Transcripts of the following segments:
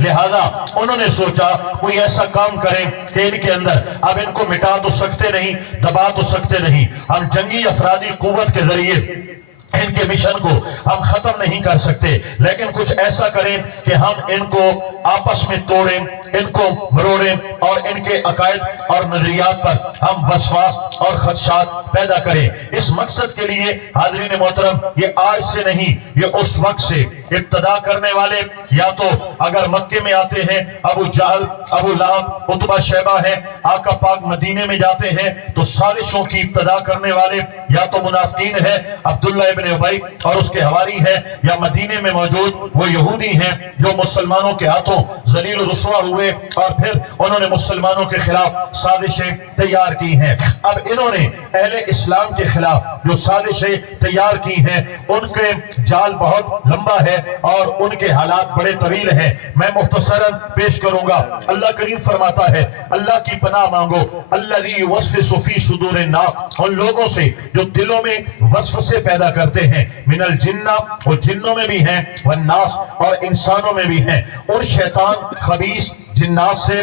لہذا انہوں نے سوچا کوئی ایسا کام کریں کہ ان کے اندر اب ان کو مٹا تو سکتے نہیں، دبا تو سکتے نہیں، ہم جنگی افرادی قوت کے ذریعے ان کے مشن کو ہم ختم نہیں کر سکتے، لیکن کچھ ایسا کریں کہ ہم ان کو آپس میں توڑیں، ان کو مروڑیں اور ان کے عقائد اور نظریات پر ہم وسواس اور خدشات پیدا کریں۔ اس مقصد کے لیے حاضرین محترم یہ آج سے نہیں، یہ اس وقت سے ابتدا کرنے والے یا تو اگر مکے میں آتے ہیں ابو جہل، ابو لہب، عتبہ شیبہ ہیں، آقا پاک مدینے میں جاتے ہیں تو سازشوں کی ابتدا کرنے والے یا تو منافقین ہیں عبداللہ ابن ابی اور اس کے حواری ہیں، یا مدینے میں موجود وہ یہودی ہیں جو مسلمانوں کے ہاتھوں ذلیل و رسوا ہوئے اور پھر انہوں نے مسلمانوں کے خلاف سازشیں تیار کی ہیں۔ اب انہوں نے اہل اسلام کے خلاف جو سازشیں تیار کی ہیں ان کے جال بہت لمبا ہے اور ان کے حالات بڑے طویل ہیں، میں مختصراً پیش کروں گا۔ اللہ کریم فرماتا ہے اللہ کی پناہ مانگو الذی یوسوس فی صدور الناس، ان لوگوں سے جو دلوں میں وسوسے پیدا کرتے ہیں، من الجنہ، وہ جنوں میں بھی ہیں، والناس، اور انسانوں میں بھی ہیں، اور شیطان خبیث جنات سے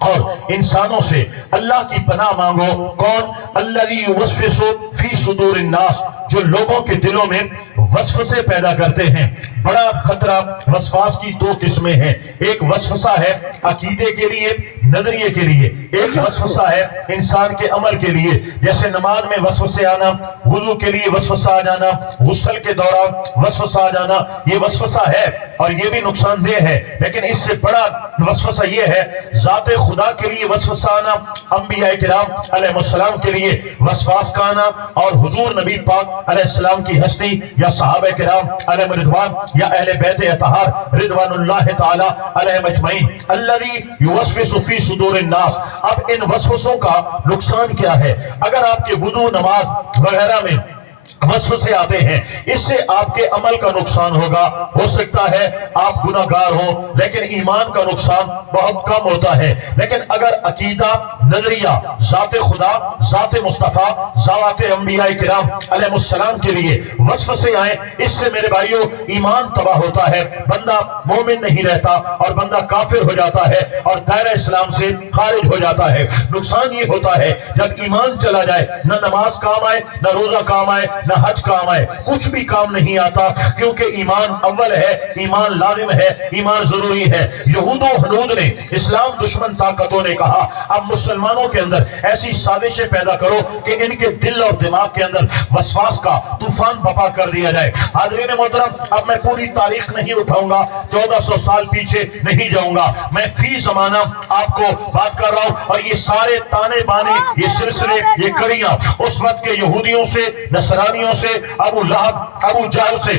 اور انسانوں سے اللہ کی پناہ مانگو۔ کون؟ الذی یوسوس فی صدور الناس، جو لوگوں کے دلوں میں وسوسے پیدا کرتے ہیں۔ بڑا خطرہ وسواس کی دو قسمیں ہیں، ایک وسوسہ ہے عقیدے کے لیے، نظریے کے لیے، ایک وسوسہ ہے انسان کے عمل کے لیے، جیسے نماز میں وسوسے آنا، وضو کے لیے وسوسہ آ جانا، غسل کے دوران وسوسہ آ جانا، یہ وسوسہ ہے اور یہ بھی نقصان دہ ہے۔ لیکن اس سے بڑا وسوسہ یہ ہے ذات خدا کے لیے وسوسہ آنا، انبیاء کرام علیہ السلام کے لیے وسواس کا آنا، اور حضور نبی پاک علیہ السلام کی ہستی یا صحابہ کرام علیہ رضوان یا اہل بیت اطہار رضوان اللہ تعالی علیہم اجمعین الذی یوسوس فی صدور الناس۔ اب ان وسوسوں کا نقصان کیا ہے؟ اگر آپ کے وضو، نماز وغیرہ میں وسوسے آتے ہیں، اس سے آپ کے عمل کا نقصان ہوگا، ہو سکتا ہے آپ گناہگار ہوں، لیکن ایمان کا نقصان بہت کم ہوتا ہے۔ لیکن اگر عقیدہ، نظریہ، ذات خدا، ذات مصطفیٰ، ذوات انبیاء کرام علیہ السلام کے لیے وسوسے آئیں، اس سے میرے بھائیوں ایمان تباہ ہوتا ہے، بندہ مومن نہیں رہتا اور بندہ کافر ہو جاتا ہے اور دائرہ اسلام سے خارج ہو جاتا ہے۔ نقصان یہ ہوتا ہے جب ایمان چلا جائے، نہ نماز کام آئے، نہ روزہ کام آئے، نہ حج کام آئے، کچھ بھی کام نہیں آتا، کیونکہ ایمان اول ہے، ایمان لازم ہے، ایمان ضروری ہے۔ یہود و ہنود نے، اسلام دشمن طاقتوں نے کہا اب مسلمانوں کے اندر ایسی سازشیں پیدا کرو کہ ان کے دل اور دماغ کے اندر وسواس کا طوفان بپا کر دیا جائے۔ حاضرین محترم، اب میں پوری تاریخ نہیں اٹھاؤں گا، 1400 سال پیچھے نہیں جاؤں گا، میں فی زمانہ آپ کو بات کر رہا ہوں، اور یہ سارے تانے بانے، یہ سلسلے، یہ کڑیاں اس وقت کے یہودیوں سے، نصرانیوں سے، ابو لہب، ابو جہل سے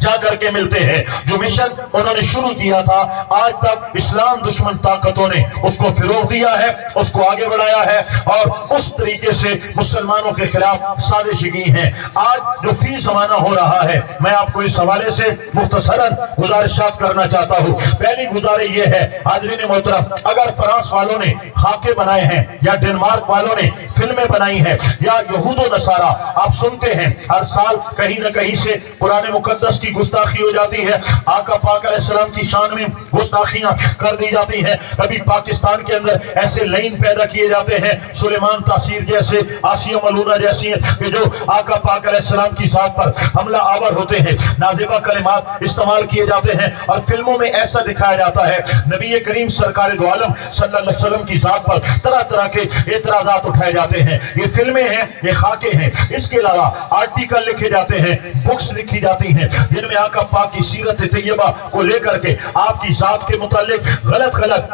جا کر کے ملتے ہیں۔ جو مشن انہوں نے شروع کیا تھا، آج تک اسلام دشمن طاقتوں نے اس کو فروغ دیا ہے، اس کو آگے بڑھایا ہے اور اس طریقے سے مسلمانوں کے خلاف سازشیں کی ہیں۔ آج جو فی زمانہ ہو رہا ہے، میں آپ کو اس حوالے سے مختصراً گزارشات کرنا چاہتا ہوں۔ پہلی گزارش یہ ہے حاضرین محترم، اگر فرانس والوں نے خاکے بنائے ہیں یا ڈنمارک والوں نے فلمیں بنائی ہیں یا یہود و نصارہ، آپ سنتے ہیں ہر سال کہیں نہ کہیں سے قرآن مقدس کی گستاخی ہو جاتی ہے، آقا پاک علیہ السلام کی شان میں گستاخیاں کر دی جاتی ہیں۔ کبھی پاکستان کے اندر ایسے لائن پیدا کیے جاتے ہیں، سلیمان تاثیر جیسے، آسیہ ملونہ جیسی ہیں، کہ جو آقا پاک علیہ السلام کی ذات پر حملہ آور ہوتے ہیں، نازیبہ کلمات استعمال کیے جاتے ہیں، اور فلموں میں ایسا دکھایا جاتا ہے نبی کریم سرکار دو عالم صلی اللہ علیہ وسلم کی ذات پر طرح طرح کے اعتراضات اٹھائے جاتے ہیں۔ یہ فلمیں ہیں، یہ خاکے ہیں۔ اس کے علاوہ آرٹیکل لکھے جاتے ہیں، بکس لکھی جاتی ہیں جن میں آقا پاک کی سیرت طیبہ کو لے کر کے آپ کی ذات کے متعلق غلط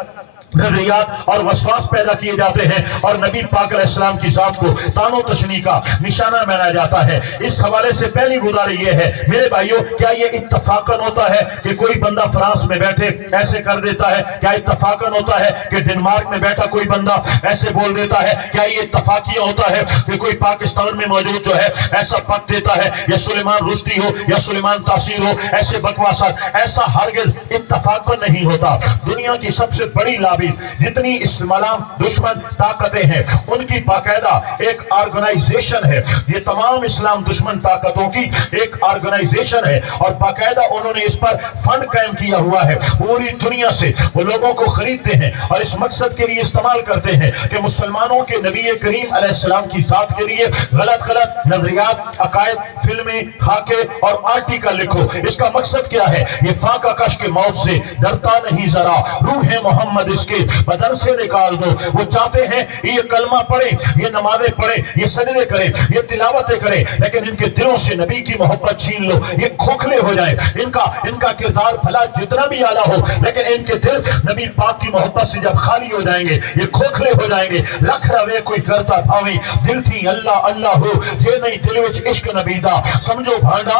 نظریات اور وسواس پیدا کیے جاتے ہیں، اور نبی پاک علیہ السلام کی ذات کو طعن و تشنیع کا نشانہ بنایا جاتا ہے۔ اس حوالے سے پہلی گزارش یہ ہے میرے بھائیوں، کیا یہ اتفاقاً ہوتا ہے کہ کوئی بندہ فرانس میں بیٹھے ایسے کر دیتا ہے؟ کیا اتفاقاً ہوتا ہے کہ ڈنمارک میں بیٹھا کوئی بندہ ایسے بول دیتا ہے؟ کیا یہ اتفاقیہ ہوتا ہے کہ کوئی پاکستان میں موجود جو ہے ایسا پک دیتا ہے، یا سلیمان رشدی ہو یا سلیمان تاثیر ہو، ایسے بکواسات؟ ایسا ہرگز اتفاقاً نہیں ہوتا۔ دنیا کی سب سے بڑی لابی नाफिज, जितनी इस्लाम दुश्मन ताकतें हैं उनकी बाकायदा एक ऑर्गेनाइजेशन है। ये तमाम इस्लाम दुश्मन ताकतों की एक ऑर्गेनाइजेशन है और बाकायदा उन्होंने इस पर फंड कायम किया हुआ है। पूरी दुनिया से वो लोगों को खरीदते हैं और इस मकसद के लिए इस्तेमाल करते हैं कि मुसलमानों के नबी करीम अलैहिस्सलाम की जात के लिए गलत गलत नजरियात, अकायद, फिल्में, खाके और आर्टिकल लिखो। इसका मकसद क्या है? ये फाका कश के मौत से डरता नहीं जरा, रूह मोहम्मद इसके बदन से निकाल दो। वो चाहते हैं ये कलमा पढ़े, ये नमाजें पढ़े, ये सजदे करें, ये तिलावतें करें, लेकिन इनके दिलों से नबी की मोहब्बत छीन लो, ये खोखले हो जाए। इनका किरदार भला जितना भी आला हो, लेकिन इनके दिल नबी पाक की मोहब्बत से जब खाली हो जाएंगे, ये खोखले हो जाएंगे। लख रवे कोई करता भावी, दिल थी अल्लाह अल्लाह हो, जे नहीं दिल विच इश्क नबी दा, समझो भांडा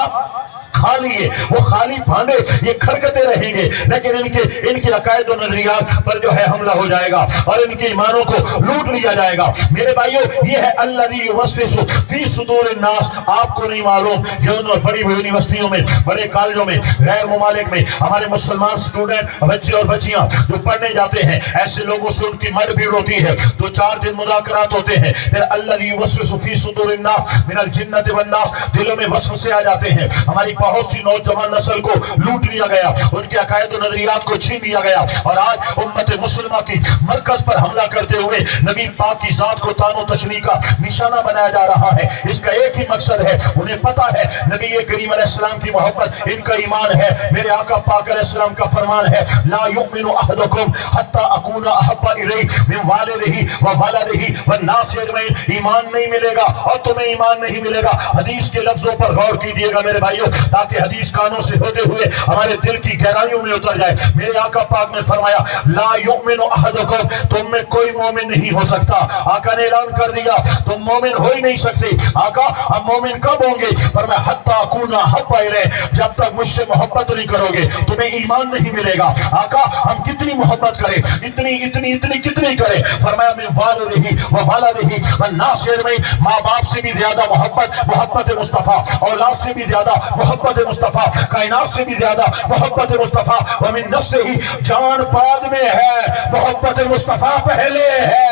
खाली है। वो खाली भांडे ये खड़कते रहेंगे, लेकिन इनके अकायद और नजरियात पर जो है हमला हो जाएगा और इनके ईमानों को लूट लिया जाएगा। मेरे भाइयों, ये है अल्लज़ी युवस्विसु फी सुदूरिन नास। आपको नहीं मालूम, जो बड़ी यूनिवर्सिटियों में, बड़े कॉलेजों में, गैर मुमालिक में हमारे मुसलमान स्टूडेंट बच्चे और बच्चियां जो पढ़ने जाते हैं, ऐसे लोगों से उनकी मरभीड़ होती है। 2-4 दिन मुज़ाकरात होते हैं, फिर अल्लज़ी युवस्विसु फी सुदूरिन नास मिनल जिन्नति वन नास, दिलों में वसवसे आ जाते हैं। हमारी बहुत सी नौजवान नस्ल को लूट लिया गया, उनके अकायद और नजरियात को छीन लिया गया और आज उम्मत मुस्लिमा की मरकज पर हमला करते हुए नबी पाक की जात को तानो तशनी का निशाना बनाया जा रहा है। इसका एक ही मकसद है, उन्हें पता है नबी करीम अलैहिस्सलाम की मोहब्बत इनका ईमान है। मेरे आका पाक अलैहिस्सलाम का फरमान है, ला युमिनु अहदुकुम हत्ता अकूना अहब्बा इलैहि मिन वालिदिही व वलदिही व नास अजमईन। ईमान नहीं मिलेगा और तुम्हें ईमान नहीं मिलेगा। हदीस के लफ्जों पर गौर कीजिएगा मेरे भाइयों, ताकि हदीस कानों से होते हुए हमारे दिल की गहराइयों में उतर जाए। मेरे आका पाक ने फरमाया, ला युमिनु अहदुकुम, तुम में कोई मोमिन नहीं हो सकता। आका ने ऐलान कर दिया, तुम मोमिन हो ही नहीं सकते। आका, हम मोमिन कब होंगे? फरमाया, हत्ता अकूना अहब्बा इलैहि, जब तक मुझसे मोहब्बत नहीं करोगे तुम्हें ईमान नहीं मिलेगा। आका, हम कितनी मोहब्बत करें, इतनी इतनी इतनी कितनी करें? फरमाया, मिन वालिदिही व वलदिही व नास अजमईन, माँ बाप से भी ज्यादा मोहब्बत मुस्तफा, औलाद से भी ज्यादा मोहब्बत मुस्तफा, कायनात से भी ज्यादा मोहब्बत मुस्तफा। व मिन नफ्सिही, जान बाद में है, मोहब्बत मुस्तफा पहले है।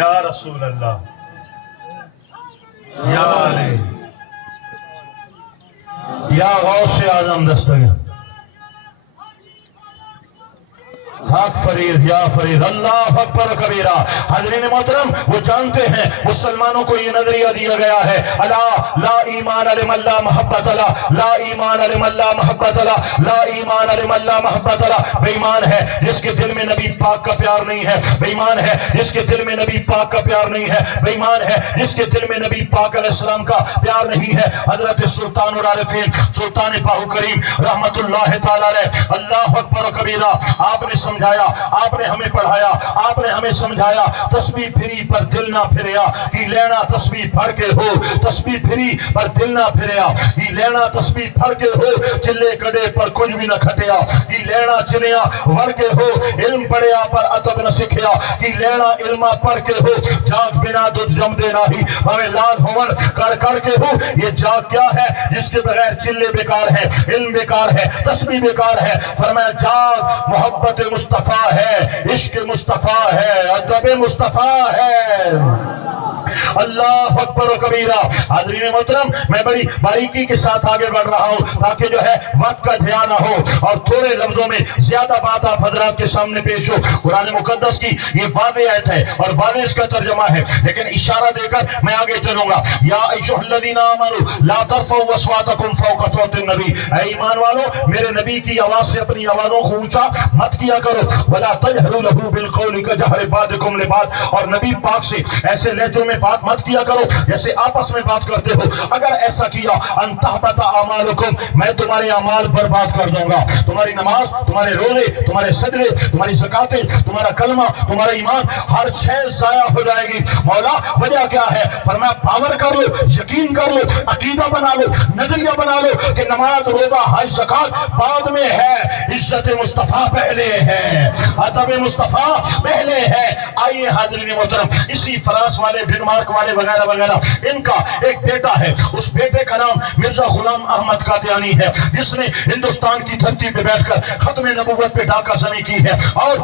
या रसूल अल्लाह, या अली, या गौसे आजम दस्तगीर, हक फरीद, या फरीद, अल्लाह अकबर कबीरा। हाज़रीन मोहतरम, वो जानते हैं मुसलमानों को ये नजरिया दिया गया है, अला ला ईमान लिमल्ला मोहब्बत अला, ला ईमान लिमल्ला मोहब्बत अला, ला ईमान लिमल्ला मोहब्बत अला। बेईमान है जिसके दिल में नबी पाक का प्यार नहीं है, बेईमान है जिसके दिल में नबी पाक का प्यार नहीं है, बेईमान है जिसके दिल में नबी पाक अलैहिस्सलाम का प्यार नहीं है। हजरत सुल्तानुल आरिफीन सुल्तान पाहु करीम रहमतुल्लाह तआला अलैह, अल्लाह अकबर कबीरा। आपने समझाया, आपने हमें पढ़ाया, आपने हमें समझाया, तस्बीह फिरी पर दिल ना फिरया, कि लेना तस्बीह पढ़ के हो, तस्बीह फिरी पर दिल ना फिरया, कि लेना तस्बीह पढ़ के हो, चिल्ले कड़े पर कुछ भी न खटिया, कि लेना चिलिया वड़ के हो, इल्म पढ़िया पर अतब न सिखिया, कि लेना इल्मा पढ़ के हो, जाग बिना दूध जम देना ही हमें लाल होवन कर कर के हो। ये जाग क्या है जिसके बगैर चिल्ले बेकार है, इल्म बेकार है, तस्बीह बेकार है। फरमाया, जाग मोहब्बत मुस्तफा है, इश्क मुस्तफा है, अदब मुस्तफा है। अल्लाह अकबर कबीरा। हाज़रीन मोहतरम, मैं बड़ी बारीकी के साथ आगे बढ़ रहा हूँ ताकि जो है वक्त का ध्यान न हो और थोड़े लफ्जों में ज्यादा बात आप हजरात के सामने पेश हो। कुरान मुकद्दस की ये वादे आयत है और वादे इसका तर्जमा है, लेकिन इशारा देकर मैं आगे चलूंगा। या अय्युहल्लज़ीना आमनू ला तरफ़ऊ अस्वातकुम फ़ौक़ सौतिन नबी, ऐ ईमान वालों, मेरे नबी की आवाज से अपनी आवाजों को ऊंचा मत किया करो। वला तजहरू लहू बिलक़ौलि कजहरि बादिकुम लिबाद, और नबी पाक से ऐसे लहजों में बात मत किया करो जैसे आपस में बात करते हो। अगर ऐसा किया अंतहबता अमालुकुम, मैं तुम्हारे अमाल बर्बाद कर दूंगा। तुम्हारी नमाज, तुम्हारे रोजे, तुम्हारे सजदे, तुम्हारी ज़कातें, तुम्हारा कलमा, तुम्हारा ईमान, हर शय जाया हो जाएगी। मौला वजह क्या है? फरमाया, पावर कर लो, यकीन कर लो, अकीदा बना लो, नजरिया बना लो कि नमाज, रोजा, हज, ज़कात बाद में है, इज्जत मुस्तफा पहले है, अदब मुस्तफा पहले है। आइए हाज़रीन मोहतरम, इसी फरास वाले मार्क वाले वगैरह वगैरह, इनका एक बेटा है, उस बेटे का नाम मिर्जा गुलाम अहमद कादियानी है, जिसने हिंदुस्तान की धरती पे बैठकर खत्म नबूवत पे डाका जनी की है और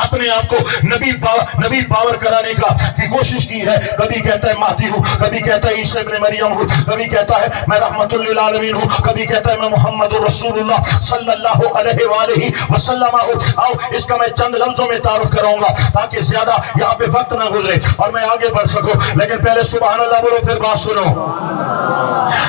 अपने आप को नबी पावर कराने की कोशिश की है। कभी कहता है महदी हूँ, कभी कहता है ईसा इब्न मरियम हूँ, कभी कहता है मैं रहमतुल लिल आलमीन हूँ, कभी कहता है मैं मोहम्मद रसूलुल्लाह सल्लल्लाहु अलैहि वसल्लम हूँ। आओ इसका मैं चंद लफ्जों में तारुफ करूंगा ताकि ज्यादा यहाँ पे वक्त ना गुजरे और मैं आगे बढ़ सकूं, लेकिन पहले सुभान अल्लाह बोलो, फिर बात सुनो।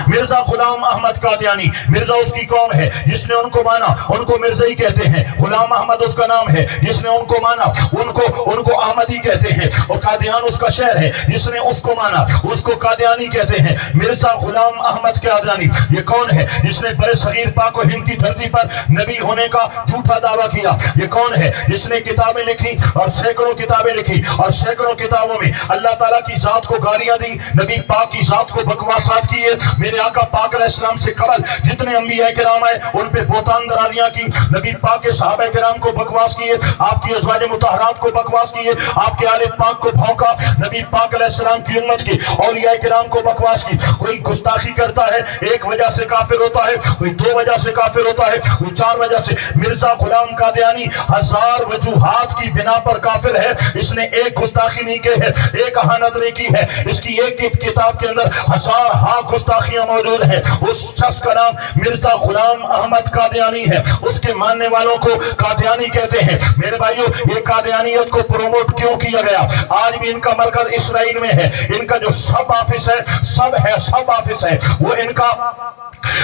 मिर्जा गुलाम अहमद कादियानी, मिर्जा उसकी कौम है जिसने उनको माना, उनको मिर्जा ही कहते हैं। गुलाम अहमद उसका नाम है जिसने उनको माना, उनको अहमदी कहते हैं। और कादियान उसका शहर है जिसने उसको माना, उसको कादियानी कहते हैं। मिर्जा गुलाम अहमद कादियानी ये कौन है जिसने बड़े सगीर पाक और हिंद की धरती पर नबी होने का झूठा दावा किया? ये कौन है जिसने किताबें लिखी और सैकड़ों किताबें लिखी और सैकड़ों किताबों में अल्लाह ताला की जात को गालियां दी, नबी पाक की जात को बकवासात किए, मेरे आका पाक अलैहिस्सलाम से कबल जितने अंबिया किराम आए उन पे बोतान दरारियां की, नबी पाक के सहाबा किराम को बकवास किए, आपकी अज़वाज मुतहरात को बकवास किए, आपके आले पाक को भौंका, नबी पाक अलैहिस्सलाम की उम्मत की औलिया किराम को बकवास की। कोई गुस्ताखी करता है एक वजह से काफिर होता है, कोई दो वजह से काफिर होता है, कोई चार वजह से। मिर्जा गुलाम कादियानी हजार वजूहात की बिना पर काफिर है। इसने एक गुस्ताखी नहीं की है, एक अहानत नहीं की है, इसकी एक किताब के अंदर हजार हाँ गुस्ताखियां मौजूद है। उस शख्स का नाम मिर्जा गुलाम अहमद कादियानी है, उसके मानने वालों को कादियानी कहते हैं। मेरे भाइयों, ये कादियानियत को प्रोमोट क्यों किया गया? आज भी इनका मरकज इसराइल में है, इनका जो सब ऑफिस है, सब ऑफिस है,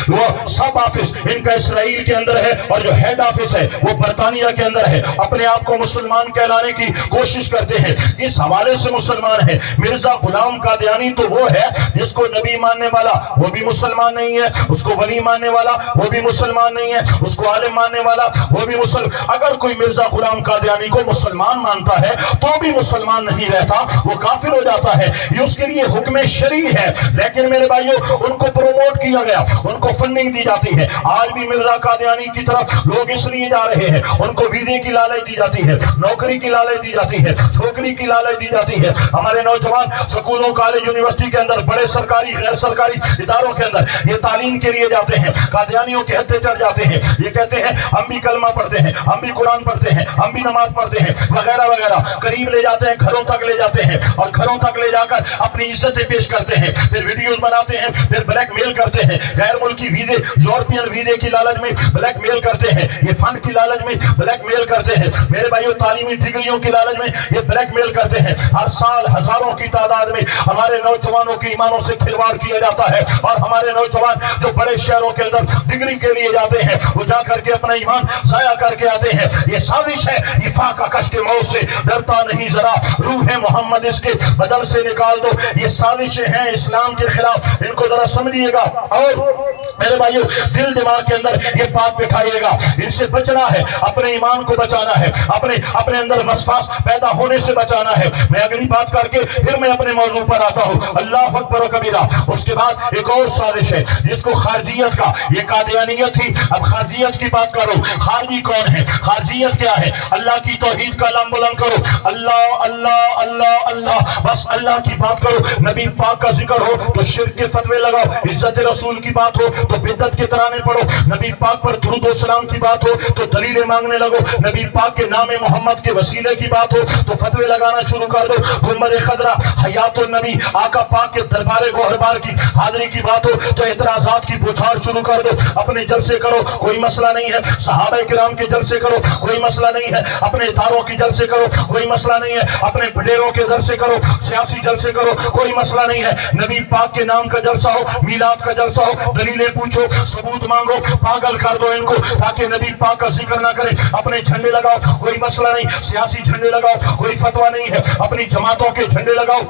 वो सब ऑफिस इनका इसराइल के अंदर है और जो हेड ऑफिस है वो बर्तानिया के अंदर है। अपने आप को मुसलमान कहलाने की कोशिश करते हैं, इस हवाले से मुसलमान है। मिर्जा गुलाम कादियानी तो वो है जिसको नबी मानने वाला वो भी मुसलमान नहीं है, उसको वली मानने वाला वो भी मुसलमान नहीं है, उसको आलिम मानने वाला वो भी मुसलमान। अगर कोई मिर्जा गुलाम कादियानी को मुसलमान मानता है तो भी मुसलमान नहीं रहता, वो काफिर हो जाता है। ये उसके लिए हुक्म शरी है। लेकिन मेरे भाइयों, उनको प्रोमोट किया गया, उनको फंडिंग दी जाती है। आज भी मिर्जा कादियानी की तरफ लोग इसलिए जा रहे हैं, उनको वीजे की लालच दी जाती है, नौकरी की लालच दी जाती है, छोकरी की लालच दी जाती है। हमारे नौजवान स्कूलों, कॉलेज, यूनिवर्सिटी के अंदर, बड़े सरकारी गैर सरकारी इदारों के अंदर ये तालीम के लिए जाते हैं, कादियानियों के हत्थे चढ़ जाते हैं। ये कहते हैं हम भी कलमा पढ़ते हैं, हम भी कुरान पढ़ते हैं, हम भी नमाज पढ़ते हैं वगैरह वगैरह। करीब ले जाते हैं, घरों तक ले जाते हैं और घरों तक ले जाकर अपनी इज्जतें पेश करते हैं, फिर वीडियोस बनाते हैं, फिर ब्लैकमेल करते हैं। गैर मुल्की वीजे, यूरोपियन वीजे की लालच में ब्लैकमेल करते हैं, ये फंड की लालच में ब्लैकमेल करते हैं। मेरे भाइयों, तालीमी डिग्रियों की लालच में ये ब्लैकमेल करते हैं। हर साल हजारों की तादाद में हमारे नौजवानों के ईमानों से खिलवाड़ किया जाता है और हमारे नौजवान जो बड़े शहरों के अंदर डिग्री के लिए जाते हैं वो जा करके अपना ईमान जाया करके आते हैं। ये साजिश है, इफाका कश के मौत से डरता नहीं जरा, रूह मोहम्मद इसके बदन से निकाल दो। ये साजिशें हैं इस्लाम के खिलाफ, इनको जरा समझिएगा। और मेरे भाइयों, दिल दिमाग के अंदर ये बात बिठाइएगा, इनसे बचना है, अपने ईमान को बचाना है, अपने अंदर वसवास पैदा होने से बचाना है। मैं अगली बात करके फिर मैं अपने मौजू पर आता हूँ। अल्लाह अकबर कबीरा। उसके बाद एक और साजिश है जिसको खारजियत का, ये कादियानियत थी, अब खारजियत की बात करो। खारजी कौन है? खारजियत क्या है? अल्लाह की तौहीद का लम बुलंद करो, अल्लाह अल्लाह अल्लाह अल्लाह, बस अल्लाह की बात करो। नबी पाक का जिक्र हो तो शिर्क के फतवे लगाओ, इज्जत रसूल की बात हो तो बिद्दत के तराने पढ़ो, नबी पाक पर दुरूद व सलाम की बात हो तो दलीलें मांगने लगो, नबी पाक के नाम मोहम्मद के वसीले की बात हो तो फतवे लगाना शुरू कर दो। गुंबद खदरा, हयातुन नबी, आका पाक के दरबारे गोहरबार की हाजिरी की बात हो तो एतराजात की बौछार शुरू कर दो। अपने जलसे करो, कोई मसला नहीं है, सहाबा किराम के जलसे करो, कोई मसला नहीं है, अपने इदारों की जलसे करो, कोई मसला नहीं है, अपने बडेरों के जलसे करो, सियासी जलसे करो, कोई मसला नहीं है। नबी पाक के नाम का जलसा हो, मीलाद का जलसा हो, दलीलें पूछो, सबूत मांगो, पागल कर दो इनको ताकि नबी पाक का जिक्र ना करें। अपने झंडे लगाओ, कोई मसला नहीं, सियासी झंडे लगाओ, कोई फतवा नहीं है, अपनी जमातों के झंडे लगाओ,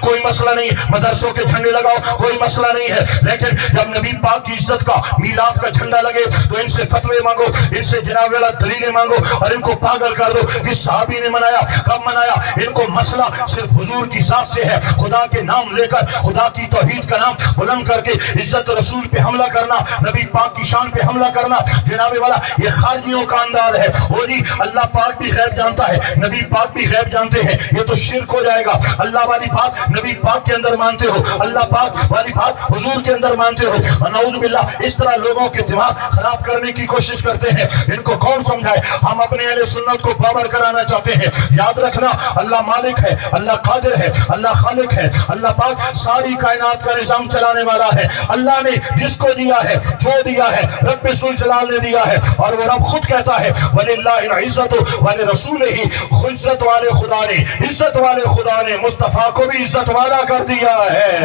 कोई मसला नहीं, मदरसों के झंडे लगाओ, कोई मसला नहीं है। लेकिन जब नबी पाक की इज्जत का, मीलाद का झंडा लगे तो इनसे फतवे मांगो, इनसे जनाब वाला दलीलें मांगो और इनको पागल कर दो कि साहबी ने मनाया, कब मनाया। इनको मसला सिर्फ हुजूर की जात से है, खुदा के नाम लेकर, खुदा की तौहीद का नाम बुलंद जंग करके इज्जत रसूल पे हमला करना, नबी पाक की शान पे हमला करना, जनाब वाला ये खारजियों का अंदाज है। वो जी अल्लाह पाक भी गैब जानता है, नबी पाक भी गैब जानते हैं, ये तो शिर्क हो जाएगा। अल्लाह वाली बात नबी पाक के अंदर मानते हो, अल्लाह पाक वाली बात हुजूर के अंदर मानते हो, नऊज़ बिल्लाह। इस तरह लोगों के दिमाग खराब करने की कोशिश करते हैं, इनको कौन समझाए। हम अपने अहले सुन्नत को पावर कराना चाहते हैं। याद रखना, अल्लाह मालिक है, अल्लाह कादिर है, अल्लाह खालिक है, अल्लाह पाक सारी कायनात का निजाम चलाने वाला है। अल्लाह ने जिसको दिया है, जो दिया है, रब्बे सुल जलाल ने दिया है, और वो रब खुद कहता है वलिल्लाहिल इज्जतु वली रसूलिही, इज्जत वाले खुदा ने, इज्जत वाले खुदा ने मुस्तफा को भी इज्जत वाला कर दिया है।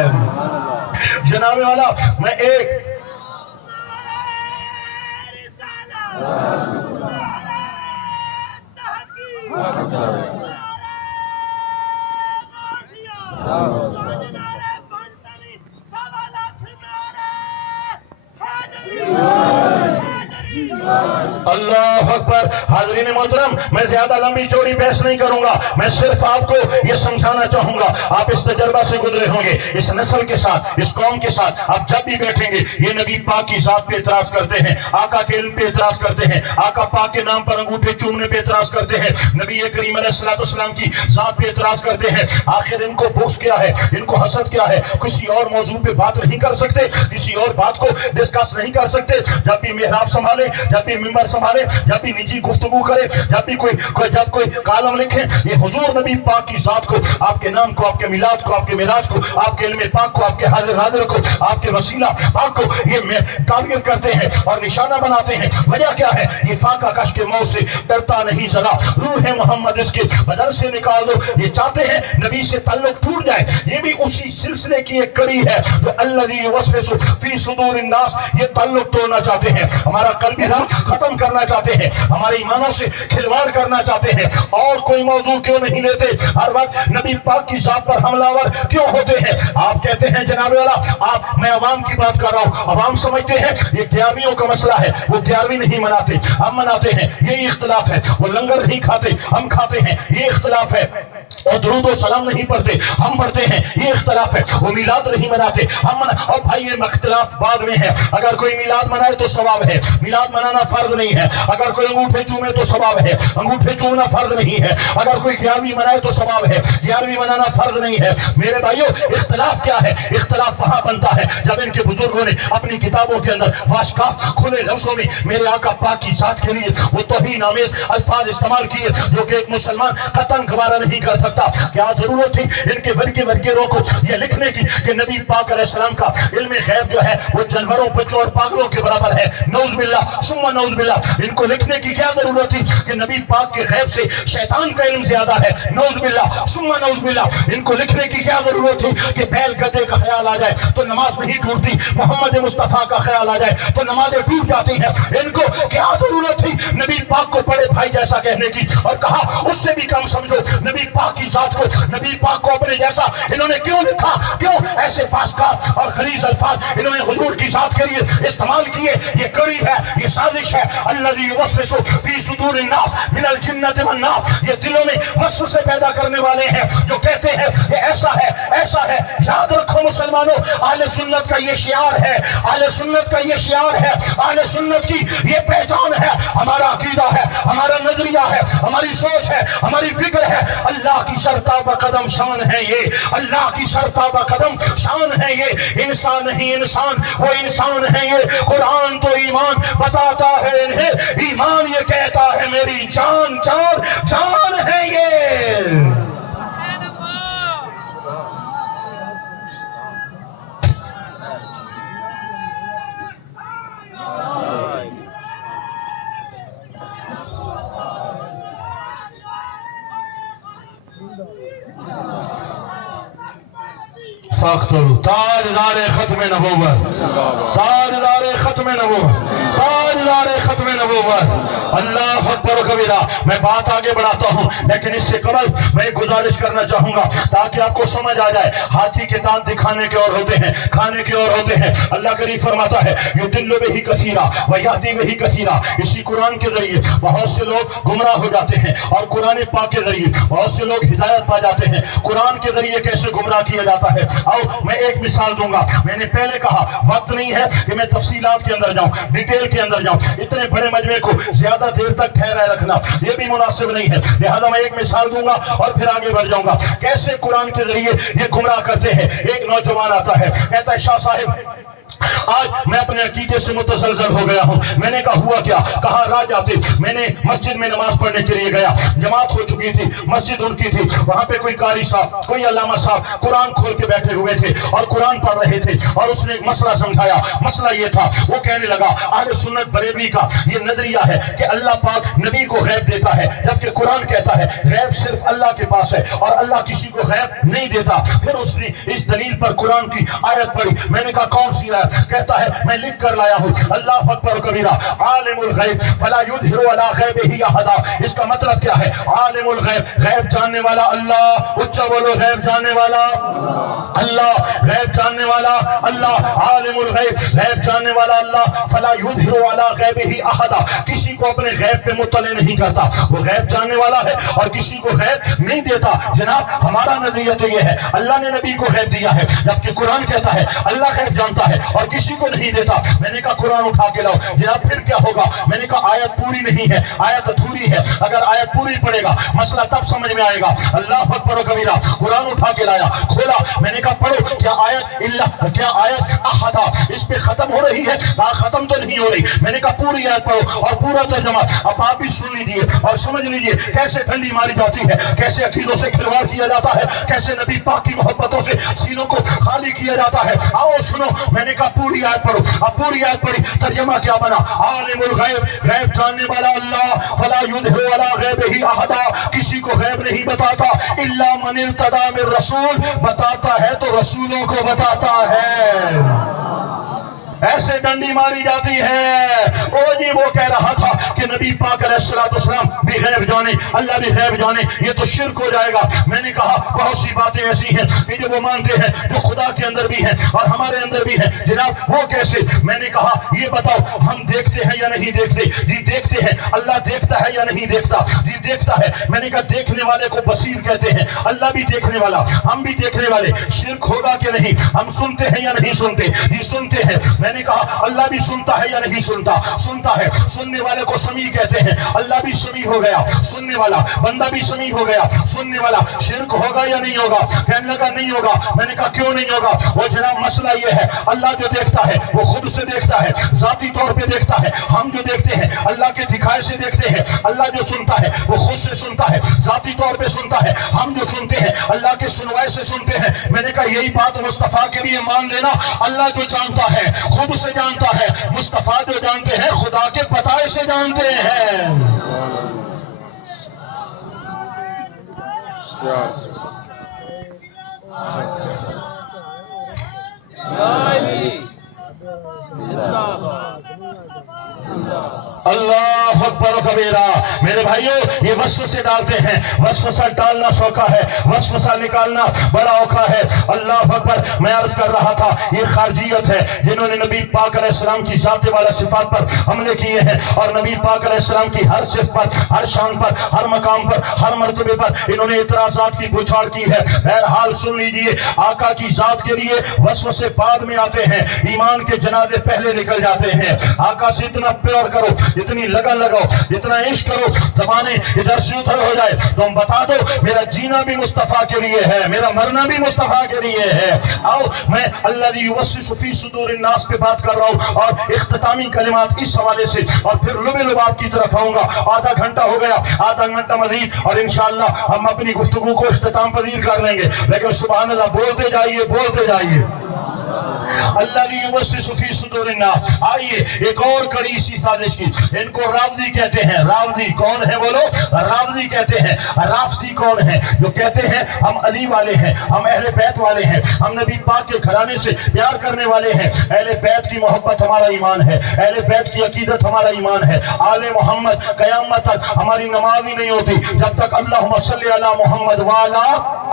जनाब वाला, मैं एक अल्लाह अकबर। हाज़रीन मोहतरम, मैं ज्यादा लंबी चौड़ी बहस नहीं करूंगा, मैं सिर्फ आपको ये समझाना चाहूंगा। आप इस तजर्बा से गुजरे होंगे, इस नस्ल के साथ, इस कौम के साथ आप जब भी बैठेंगे, ये नबी पाक की जात पे एतराज करते हैं, आका के इल्म पे एतराज करते हैं, आका पाक के नाम पर अंगूठे चूमने पे एतराज करते हैं, नबी करीम अलैहिस्सलाम की जात पे एतराज करते हैं। आखिर इनको बुग़्ज़ क्या है, इनको हसद क्या है? किसी और मौजू पे बात नहीं कर सकते, किसी और बात को डिस्कस नहीं कर सकते। जब भी मेहराब संभाले, जब भी मिंबर संभाले, जब भी निजी गुफ्तगू करे, जब भी कोई कालम लिखे, ये हुजूर नबी पाक की जात को, आपके नाम को, आपके मिलाद को, आपके मिराज को, आपके इल्म पाक को, आपके हाजिर नाज़िर को, आपके वसीला पाक को ये टारगेट करते हैं और निशाना बनाते हैं। वजह क्या है? ये फाका कश के मौत से डरता नहीं जरा, रूह मोहम्मद इसके बदन से निकाल दो। ये चाहते हैं नबी से ताल्लुक टूट जाए। ये भी उसी सिलसिले की एक कड़ी है जो अल्लज़ी युवस्विसु फी सुदूरिन नास, ये ताल्लुक तोड़ना चाहते हैं, हमारा कल्बी राज खत्म करना चाहते हैं, हमारे ईमानों से खिलवाड़ करना चाहते हैं। और कोई मौजू क्यों नहीं लेते? हर वक्त नबी पाक की जात पर हमलावर क्यों होते हैं? आप कहते हैं जनाब वाला, आप, मैं अवाम की बात कर रहा हूँ, अवाम समझते हैं ये 11वीं का मसला है, वो 11वीं नहीं मनाते, हम मनाते हैं, ये इख्तिलाफ है। वो लंगर नहीं खाते, हम खाते हैं, ये इख्तिलाफ है। और दुरूद और सलाम नहीं पढ़ते, हम पढ़ते हैं, ये इख्तिलाफ है। वो मिलाद नहीं मनाते, हम और भाई ये इख्तिलाफ बाद में है। अगर कोई मिलाद मनाए तो सवाब है, मिलाद मनाना फर्ज नहीं है। अगर कोई अंगूठे चूमे तो सवाब है, अंगूठे चूमना फर्ज नहीं है। अगर कोई 11वीं मनाए तो सवाब है, 11वीं मनाना फर्ज नहीं है। मेरे भाइयों, इख्तिलाफ क्या है? इख्तिलाफ वहां बनता है जब इनके बुजुर्गों ने अपनी किताबों के अंदर वाशकाफ खुले लफ्जों में मेरे आका पाक की जात के लिए वो तौहीन आमेज अल्फाज इस्तेमाल किए जो कि एक मुसलमान कतन गवारा नहीं कर सकता। क्या जरूरत थी इनके वर्गीरों को ये लिखने की कि नबी पाक अलैहिस्सलाम का इल्म गैब जो है वो जानवरों, बच्चों और पागलों के बराबर है? नऊज़ बिल्लाह सुम्मा नऊज़ बिल्लाह। इनको लिखने की क्या जरूरत थी कि नबी पाक के गैब से शैतान का इल्म ज्यादा है? नऊज़ बिल्लाह सुम्मा नऊज़ बिल्लाह। इनको लिखने की क्या जरूरत थी कि बैल गधे का ख्याल आ जाए तो नमाज नहीं टूटती, मोहम्मद मुस्तफा का ख्याल आ जाए तो नमाजें टूट जाती हैं? इनको क्या जरूरत थी नबी पाक को बड़े भाई जैसा कहने की? और कहा उससे भी कम समझो नबी पाक की जात को, नबी पाक को अपने जैसा इन्होंने क्यों लिखा? क्यों ऐसे फास्काफ और खलीज अल्फाज इन्होंने हुजूर की जात के लिए इस्तेमाल किए? ये कड़ी है, ये साजिश है। अल्लज़ी युवस्विसु फी सुदूरिन नास मिनल जिन्नति वन नास, ये दिलों में वसवसे पैदा करने वाले हैं जो कहते हैं ये ऐसा है, ऐसा है। याद रखो मुसलमानों, आले सुन्नत का ये शियार है, आले सुन्नत का ये शियार है, आले सुन्नत की ये पहचान है, हमारा अकीदा है, हमारा नजरिया है, हमारी सोच है, हमारी फिक्र है। अल्लाह की सरताबा कदम शान है ये, अल्लाह की सरताबा कदम शान है ये। इंसान नहीं इंसान, वो इंसान है ये। कुरान तो ईमान बताता है इन्हें, ईमान ये कहता है मेरी जान जान जान है ये। ताजदार खत्म नबूवत, ताजदार खत्म नबूवत, ताजदार खत्म नबूवत। अल्लाह अकबर कबीरा। मैं बात आगे बढ़ाता हूँ, लेकिन इससे कबल मैं गुजारिश करना चाहूंगा ताकि आपको समझ आ जाए, हाथी के दांत दिखाने के और होते हैं, खाने के और होते हैं। अल्लाह करीम फरमाता है युदिल्लु बिही कसीरा व यहदी बिही कसीरा। इसी कुरान के जरिए बहुत से लोग गुमराह हो जाते हैं और कुरान पाक के जरिए बहुत से लोग हिदायत पा जाते हैं। कुरान के जरिए कैसे गुमराह किया जाता है, आओ मैं एक मिसाल दूंगा। मैंने पहले कहा वक्त नहीं है कि मैं तफसीलात के अंदर जाऊं, डिटेल के अंदर जाऊं, इतने बड़े मजमे को ज्यादा देर तक ठहराए रखना ये भी मुनासिब नहीं है, लिहाजा मैं एक मिसाल दूंगा और फिर आगे बढ़ जाऊंगा। कैसे कुरान के जरिए ये गुमराह करते हैं। एक नौजवान आता है, कहता है शाह साहिब आज मैं अपने अकीदे से मुतसलसल हो गया हूँ। मैंने कहा हुआ क्या, कहा रात आते मैंने मस्जिद में नमाज पढ़ने के लिए गया, जमात हो चुकी थी, मस्जिद उनकी थी, वहां पे कोई कारी साहब कोई अल्लामा साहब कुरान खोल के बैठे हुए थे और कुरान पढ़ रहे थे और उसने एक मसला समझाया। मसला ये था, वो कहने लगा अहले सुन्नत बरेलवी का ये नजरिया है कि अल्लाह पाक नबी को गैब देता है, जबकि कुरान कहता है गैब सिर्फ अल्लाह के पास है और अल्लाह किसी को गैब नहीं देता। फिर उसने इस दलील पर कुरान की आयत पढ़ी। मैंने कहा कौन सी आयत, कहता है मैं लिख कर लाया हूँ, अल्लाह अकबर कबीरा आलिमुल गैब फला युज़हिरु अला गैबिही अहदा। इसका मतलब क्या है, आलिमुल गैब, गैब जानने वाला अल्लाह, उच्चा बोलो गैब जानने वाला अल्लाह, गैब जानने वाला अल्लाह, आलिमुल गैब, गैब जानने वाला अल्लाह, फला युज़हिरु अला गैबिही अहदा, किसी को अपने गैब पे मुत्तले नहीं करता, वो गैब जानने वाला है और किसी को गैब नहीं देता। जनाब हमारा नजरिया तो ये है अल्लाह ने नबी को गैब दिया है, जबकि कुरान कहता है अल्लाह गैब जानता है और किसी को नहीं देता। मैंने कहा कुरान उठा के लाओ, जनाब फिर क्या होगा। मैंने कहा आयत पूरी नहीं है, आयत अधूरी है, अगर आयत पूरी पड़ेगा मसला तब समझ में आएगा। अल्लाह अकबर कबीरा, कुरान उठा के लाया, खोला, मैंने कहा पढ़ो, क्या आयत इल्ला, क्या आयत अहदा इस पे खत्म हो रही है, खत्म तो नहीं हो रही। मैंने कहा पूरी आयत पढ़ो और पूरा तर्जुमा। अब आप भी सुन लीजिए और समझ लीजिए कैसे डंडी मारी जाती है, कैसे अकीदों से खिलवाड़ किया जाता है, कैसे नबी पाक की मोहब्बतों से सीनों को खाली किया जाता है। आओ सुनो, मैंने कहा पूरी आयत पढ़ो। अब पूरी आयत पढ़ी, तर्जुमा क्या बना, आलिमुल गैब, गैब जानने वाला अल्लाह, फला युज़हिरु अला गैबिही अहदा, किसी को गैब नहीं बताता, इल्ला मन इर्तदा मिर रसूल, बताता है तो रसूलों को बताता है। ऐसे डंडी मारी जाती है। ओ जी वो कह रहा था कि नबी पाक अलैहिस्सलाम भी गैब जाने, अल्लाह भी गैब जाने, ये तो शिर्क हो जाएगा। मैंने कहा बहुत सी बातें ऐसी हैं कि जो वो मानते हैं जो खुदा के अंदर भी हैं और हमारे अंदर भी हैं। जनाब वो कैसे, मैंने कहा ये बताओ हम देखते हैं या नहीं देखते। जी देखते हैं। अल्लाह देखता है या नहीं देखता। जी देखता है। मैंने कहा देखने वाले को बसीर कहते हैं, अल्लाह भी देखने वाला, हम भी देखने वाले, शिर्क होगा कि नहीं। हम सुनते हैं या नहीं सुनते। जी सुनते हैं। मैंने कहा अल्लाह भी सुनता है या नहीं सुनता। सुनता है। सुनने वाले को समी कहते हैं, अल्लाह भी समी हो गया, सुनने वाला, बंदा भी समी हो गया, सुनने वाला। शिर्क होगा या नहीं होगा। कहने लगा नहीं होगा। मैंने कहा क्यों नहीं होगा। वो जनाब मसला ये है, अल्लाह जो देखता है वो खुद से देखता है, जाती तौर पे देखता है। हम जो देखते हैं अल्लाह के दिखाए से देखते हैं। अल्लाह जो सुनता है वो खुद से सुनता है, जाती तौर पे सुनता है। हम जो सुनते हैं अल्लाह के सुनवाई से सुनते हैं। मैंने कहा यही बात मुस्तफा के लिए मान लेना, अल्लाह जो जानता है खुद से जानता है, मुस्तफा जो जानते हैं खुदा के बताए से जानते हैं। अल्लाह अकबर कबीरा। मेरे भाइयों ये वसवसे डालते हैं, वसवसा डालना सौखा है, वसवसा निकालना बड़ा औखा है। अल्लाह अकबर। मैं अर्ज कर रहा था ये खारजियत है जिन्होंने नबी पाक अलैहिस्सलाम की जात वाला सिफात पर हमले किए हैं और नबी पाक अलैहिस्सलाम की हर सिफत पर, हर शान पर, हर मकाम पर, हर मर्तबे पर इन्होंने इतराजात की बौछार की है। बहरहाल सुन लीजिए, आका की जात के लिए वसवसे बाद में आते हैं, ईमान के जनाजे पहले निकल जाते हैं। आका से इतना प्यार करो, इतनी लगन लगाओ, इतना इश्क करो, जमाने इधर से उधर हो जाए तो हम बता दो मेरा जीना भी मुस्तफा के लिए है, मेरा मरना भी मुस्तफा के लिए है। आओ मैं अल्लाज़ी युवस्विसु फी सुदूरिन नास पे बात कर रहा हूँ और इख्तितामी कलिमात इस हवाले से और फिर लुबे लुबाब की तरफ आऊंगा। आधा घंटा हो गया, आधा घंटा मजीद और इंशाअल्लाह हम अपनी गुफ्तगू को इख्तिताम पजीर कर लेंगे। लेकिन सुभान अल्लाह बोलते जाइए, बोलते जाइए। अल्लज़ी युवस्विसु फी सुदूरिन्नास। आइए एक और कड़ी सी साजिश की। इनको रावदी कहते हैं। रावदी कौन है बोलो? रावदी कहते हैं। राफदी कौन है? जो कहते हैं हम अली वाले हैं, हम अहले बैत वाले हैं, हम नबी पाक के घराने से प्यार करने वाले हैं। अहले बैत की मोहब्बत हमारा ईमान है, अहले बैत की अकीदत हमारा ईमान है। आले मोहम्मद क़यामत तक हमारी नमाज ही नहीं होती जब तक अल्लाहुम्मा सल्ली अला मोहम्मद वाला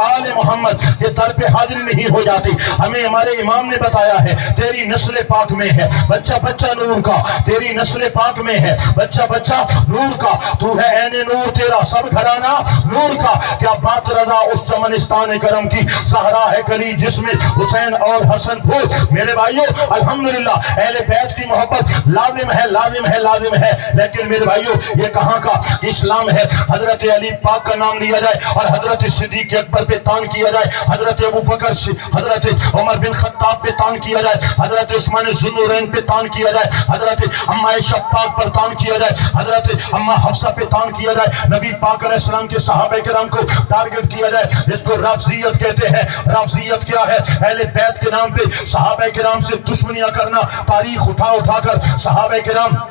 आले मोहम्मद के दर पे हाजिरी नहीं हो जाती। हमें हमारे इमाम ने बताया है तेरी नस्ल पाक में है बच्चा बच्चा नूर का, तेरी नस्ल पाक में है बच्चा बच्चा नूर का, तू है ऐने नूर, तेरा सब घराना नूर का। क्या बात रजा उस चमनिस्तान करम की, सहरा है कली जिसमें हुसैन और हसन फूल। मेरे भाइयों अल्हम्दुलिल्लाह अहले बैत की मोहब्बत लाजिम है, लाजिम है, लाजिम है। लेकिन मेरे भाइयों ये कहाँ का इस्लाम है? हजरत अली पाक का नाम लिया जाए और हजरत सिद्दीक अकबर पे तान किया जाए, हजरत अबू बकर से हजरत उमर बिन खत्ताब पे तान किया जाए, हजरत उस्मान ज़ुन्नूरैन पे तान किया जाए, हजरत अम्मा आयशा पाक पर तान किया जाए, हजरत अम्मा हफ्सा पे तान किया जाए, नबी पाक अलैहिस्सलाम के सहाबा किराम को टारगेट किया जाए। इसको राफजियत कहते हैं। राफजियत क्या है? अहले बैत के नाम पे सहाबा किराम से दुश्मनियां करना, तारीख उठा उठाकर सहाबा किराम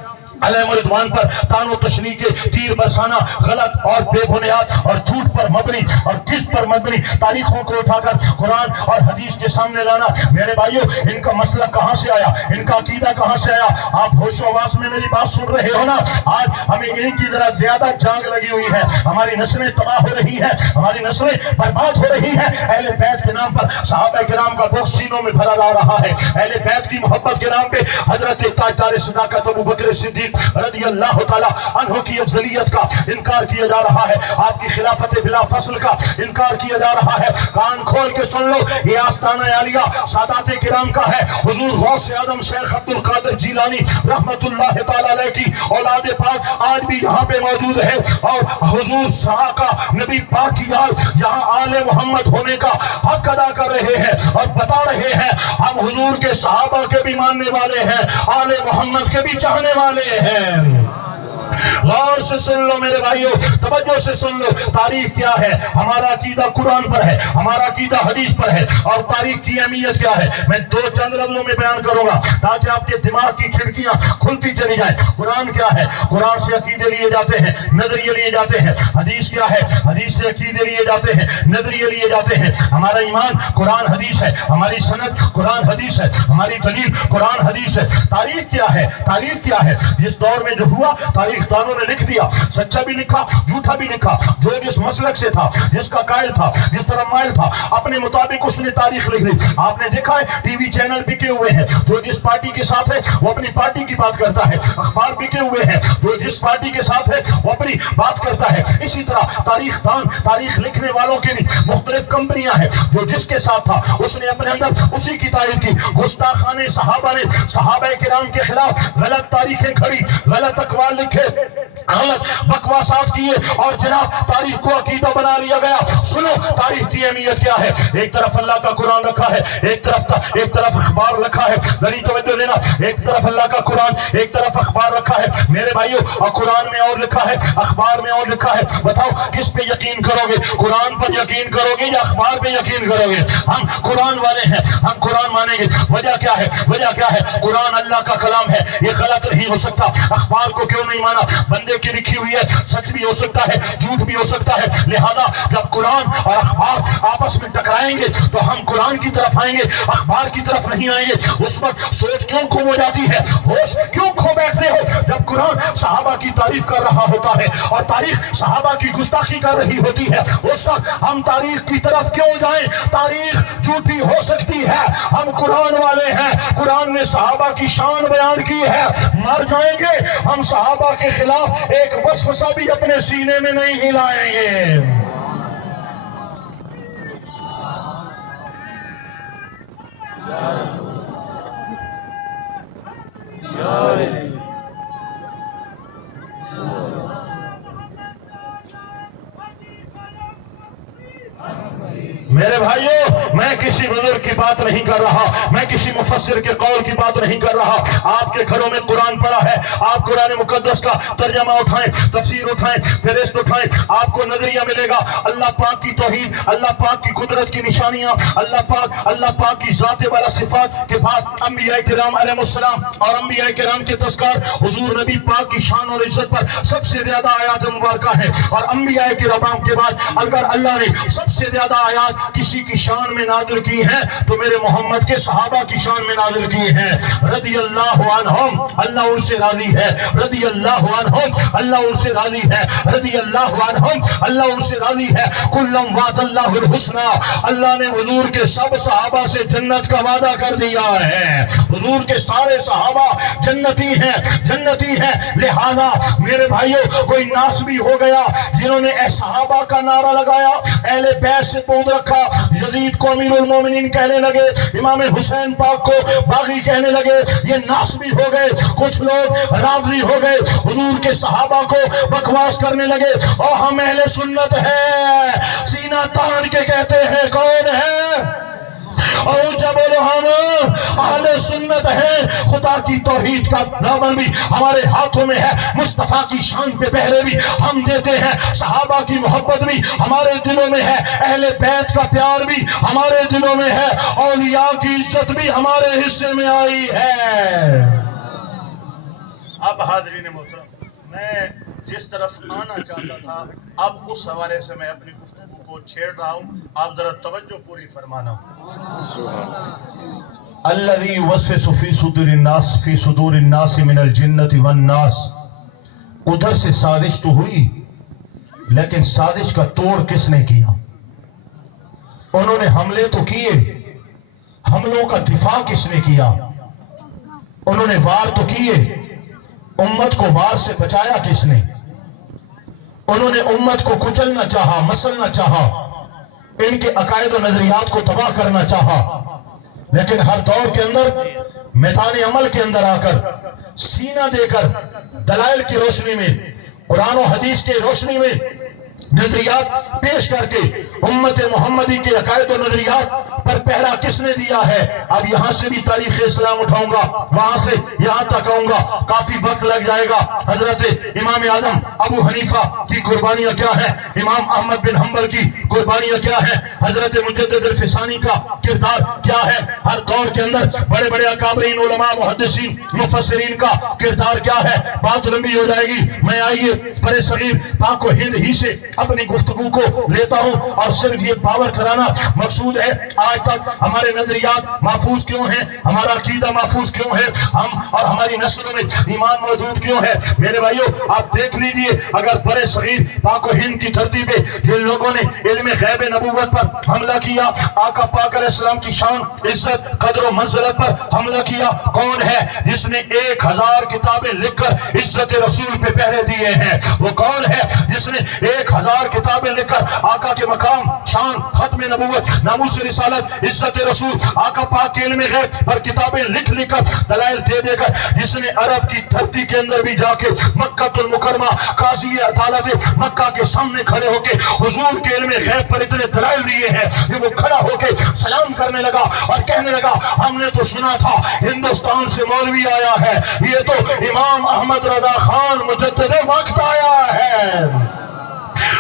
अलैहिर्रिज़वान पर तानो तशनी के तीर बरसाना, गलत और बेबुनियाद और झूठ पर मबनी और किस पर मबनी तारीखों को उठाकर कुरान और हदीस के सामने लाना। मेरे भाइयों इनका मसला कहाँ से आया, इनका अकीदा कहाँ से आया? आप होशो-हवास में मेरी बात सुन रहे हो ना? आज हमें इनकी जरा ज्यादा जांग लगी हुई है, हमारी नस्लें तबाह हो रही है, हमारी नस्लें बर्बाद हो रही है। अहले बैत के नाम पर सहाबा किराम का दुख सीनों में भरा जा रहा है। अहले बैत की मोहब्बत के नाम पे हजरत ताजदार सदाकत अबू बकर सिद्दीक रज़ी अल्लाह ताला अन्हु की अफजलियत का इनकार किया जा रहा है, आपकी खिलाफत बिला फसल का इनकार किया जा रहा है। कान खोल के सुन लो, ये आस्ताना आलिया सादाते किराम का है। हुजूर गौस आदम शेख अब्दुल कादिर जिलानी रहमतुल्लाह ताला अलैह की औलाद पाक आज भी यहाँ पे मौजूद है और हुजूर शाह का नबी पाक की याद यहाँ आले मोहम्मद होने का हक अदा कर रहे हैं और बता रहे हैं हम हुजूर के सहाबा के भी मानने वाले हैं, आले मोहम्मद के भी चाहने वाले हैं। गौर से सुन लो मेरे भाइयों, तवज्जो से सुन लो। तारीख क्या है? हमारा अकीदा कुरान पर है, हमारा अकीदा हदीस पर है। और तारीख की अहमियत क्या है मैं दो चंद लफ्जों में बयान करूंगा ताकि आपके दिमाग की खिड़कियां खुलती चली जाए। कुरान क्या है? कुरान से अकीदे लिए जाते हैं, नजरिए लिए जाते हैं। हदीस क्या है? हदीस से अकीदे लिए जाते हैं, नजरिए लिए जाते हैं। हमारा ईमान कुरान हदीस है, हमारी सनद कुरान हदीस है, हमारी दलील कुरान हदीस है। तारीख क्या है? तारीख क्या है? जिस दौर में जो हुआ तारीख दानों ने लिख दिया, सच्चा भी लिखा झूठा भी लिखा। जो जिस मसलक से था, जिसका कायल था, जिस तरह माइल था, अपने मुताबिक उसने तारीख लिख ली। आपने देखा है टीवी चैनल बिके हुए हैं, जो जिस पार्टी के साथ है वो अपनी पार्टी की बात करता है। अखबार बिके हुए हैं, जो जिस पार्टी के साथ है वो अपनी बात करता है। इसी तरह तारीख दान, तारीख लिखने वालों की भी मुख्तलिफ कंपनियां हैं। जो जिसके साथ था उसने अपने अंदर उसी की तारीफ की। गुस्ताखाने सहाबा ने सहाबा किराम के खिलाफ गलत तारीखें खड़ी, गलत अकवाल लिखे, गलत बकवासात किए और जनाब तारीख को अकीदा बना लिया गया। सुनो तारीख की अहमियत क्या है? एक तरफ अल्लाह का कुरान रखा है, एक तरफ अखबार रखा है। जरा तवज्जो देना, एक तरफ अल्लाह का कुरान, एक तरफ अखबार रखा है। मेरे भाइयों और कुरान में और लिखा है, अखबार में और लिखा है। बताओ किस पे यकीन करोगे? कुरान पर यकीन करोगे या अखबार पे यकीन करोगे? हम कुरान वाले हैं, हम कुरान मानेंगे। वजह क्या है? वजह क्या है? कुरान अल्लाह का कलाम है, ये गलत नहीं हो सकता। अखबार को क्यों नहीं माना? बंदे की लिखी हुई है, सच भी हो सकता है, झूठ भी हो सकता है। लिहाजा जब कुरान और अखबार आपस में टकराएंगे तो हम कुरान की तरफ आएंगे, अखबार की तरफ नहीं आएंगे। उस वक्त सोच क्यों खो हो जाती है, होश क्यों खो बैठते हो? जब कुरान सहाबा की तारीफ कर रहा होता है और तारीख सहाबा की गुस्ताखी कर रही होती है, उस वक्त हम तारीख की तरफ क्यों जाएं? तारीख झूठी हो सकती है, हम कुरान वाले हैं। कुरान ने सहाबा की शान बयान की है, मर जाएंगे हम सहाबा के खिलाफ एक वस्वसा भी अपने सीने में नहीं हिलाएंगे। मेरे भाइयों میں کسی بزرگ کی بات نہیں کر رہا, میں کسی مفسر کے قول کی بات نہیں کر رہا. آپ کے گھروں میں قرآن پڑھا ہے, آپ قرآن مقدس کا ترجمہ اٹھائیں, تفسیر اٹھائیں, فہرست اٹھائیں, آپ کو نظریہ ملے گا اللہ پاک کی توحید, اللہ پاک کی قدرت کی نشانیاں, اللہ پاک کی ذات والا صفات کے بعد انبیاء کرام علیہ السلام اور انبیاء کرام کے تذکار, حضور نبی پاک کی شان اور عزت پر سب سے زیادہ آیات مبارکہ ہیں. اور انبیاء کرام کے بعد اگر اللہ نے سب سے زیادہ آیات کسی کی شان میں نازل کی ہیں تو میرے محمد کے صحابہ کی شان میں نازل کی ہیں. رضی اللہ عنہم, اللہ ان سے راضی ہے. رضی اللہ عنہم, اللہ ان سے راضی ہے. رضی اللہ عنہم, اللہ ان سے راضی ہے. کلم وعد اللہ الحسنى, اللہ نے حضور کے سب صحابہ سے جنت کا وعدہ کر دیا ہے. حضور کے سارے صحابہ جنتی ہیں, جنتی ہیں. لہذا میرے بھائیوں, کوئی ناسبی ہو گیا جنہوں نے اے صحابہ کا نعرہ لگایا, اہل بیت سے بعد رکھا, یزید کو امیر المومنین کہنے لگے, امام حسین پاک کو باغی کہنے لگے, یہ ناسبی ہو گئے. کچھ لوگ رافضی ہو گئے, حضور کے صحابہ کو بکواس کرنے لگے. اور ہم اہل سنت ہیں, سینہ تان کے کہتے ہیں کون ہے, اور جب ہم اہل سنت ہیں, خدا کی توحید کا دامن بھی ہمارے ہاتھوں میں ہے, مصطفیٰ کی شان پہ پہرے بھی ہم دیتے ہیں, صحابہ کی محبت بھی ہمارے دلوں میں ہے, اہل بیت کا پیار بھی ہمارے دلوں میں ہے, اولیاء کی عزت بھی ہمارے حصے میں آئی ہے. اب حاضرین محترم, میں جس طرف آنا چاہتا تھا اب اس حوالے سے میں اپنی گفتگو کو چھیڑ رہا ہوں, آپ ذرا توجہ پوری فرمانا. الذی یوسوس فی صدور الناس من الجنۃ والناس, ادھر سے سازش تو ہوئی لیکن سازش کا توڑ کس نے کیا؟ انہوں نے حملے تو کیے, حملوں کا دفاع کس نے کیا؟ انہوں نے وار تو کیے, امت کو وار سے بچایا کس نے؟ انہوں نے امت کو کچلنا چاہا, مسلنا چاہا, ان کے عقائد و نظریات کو تباہ کرنا چاہا. لیکن ہر دور کے اندر میدان عمل کے اندر آ کر سینہ دے کر دلائل کی روشنی میں, قرآن و حدیث کی روشنی میں نظریات پیش کر کے امت محمدی کے عقائد و نظریات پر پہرا کس نے دیا ہے؟ اب یہاں سے بھی تاریخ اسلام اٹھاؤں گا, وہاں سے یہاں تک آؤں گا, کافی وقت لگ جائے گا. حضرت امام اعظم ابو حنیفہ کی قربانیاں کیا ہیں, امام احمد بن حنبل کی قربانیاں کیا ہیں, حضرت مجدد الفسانی کا کردار کیا ہے, ہر دور کے اندر بڑے بڑے اکابرین علماء محدثین مفسرین کا کردار کیا ہے. بات لمبی ہو جائے گی, میں آئیے بر صغیر پاک و ہند ہی سے اپنی گفتگو کو لیتا ہوں, اور صرف یہ باور کرانا مقصود ہے آج تک ہمارے نظریات محفوظ کیوں ہیں, ہمارا عقیدہ محفوظ کیوں ہے, ہم اور ہماری نسلوں میں ایمان موجود کیوں ہے. میرے بھائیوں, آپ دیکھ لیجئے, اگر بر صغیر پاک و ہند کی دھرتی پہ جن لوگوں نے علم غیب نبوت پر حملہ کیا, آقا پاک علیہ السلام کی شان, عزت, قدر و منزلت پر حملہ کیا, کون ہے جس نے 1000 کتابیں لکھ کر عزت رسول پہ پہرے دیے ہیں؟ وہ کون ہے جس نے 1000 کتابیں لکھ کر آقا کے مقام, شان, ختم نبوت, ناموس رسالت, عزت رسول, آقا پاک کے علم غیب پر کتابیں لکھ کر دلائل دے کر, جس نے عرب کی دھرتی کے اندر بھی جا کے مکہ المکرمہ قاضی عدالت مکہ کے سامنے کھڑے ہو کے حضور کے علم غیب پر اتنے دلائل دیے ہیں کہ وہ کھڑا ہو کے سلام کرنے لگا اور کہنے لگا, ہم نے تو سنا تھا ہندوستان سے مولوی آیا ہے, یہ تو امام احمد رضا خان مجدد وقت آیا ہے.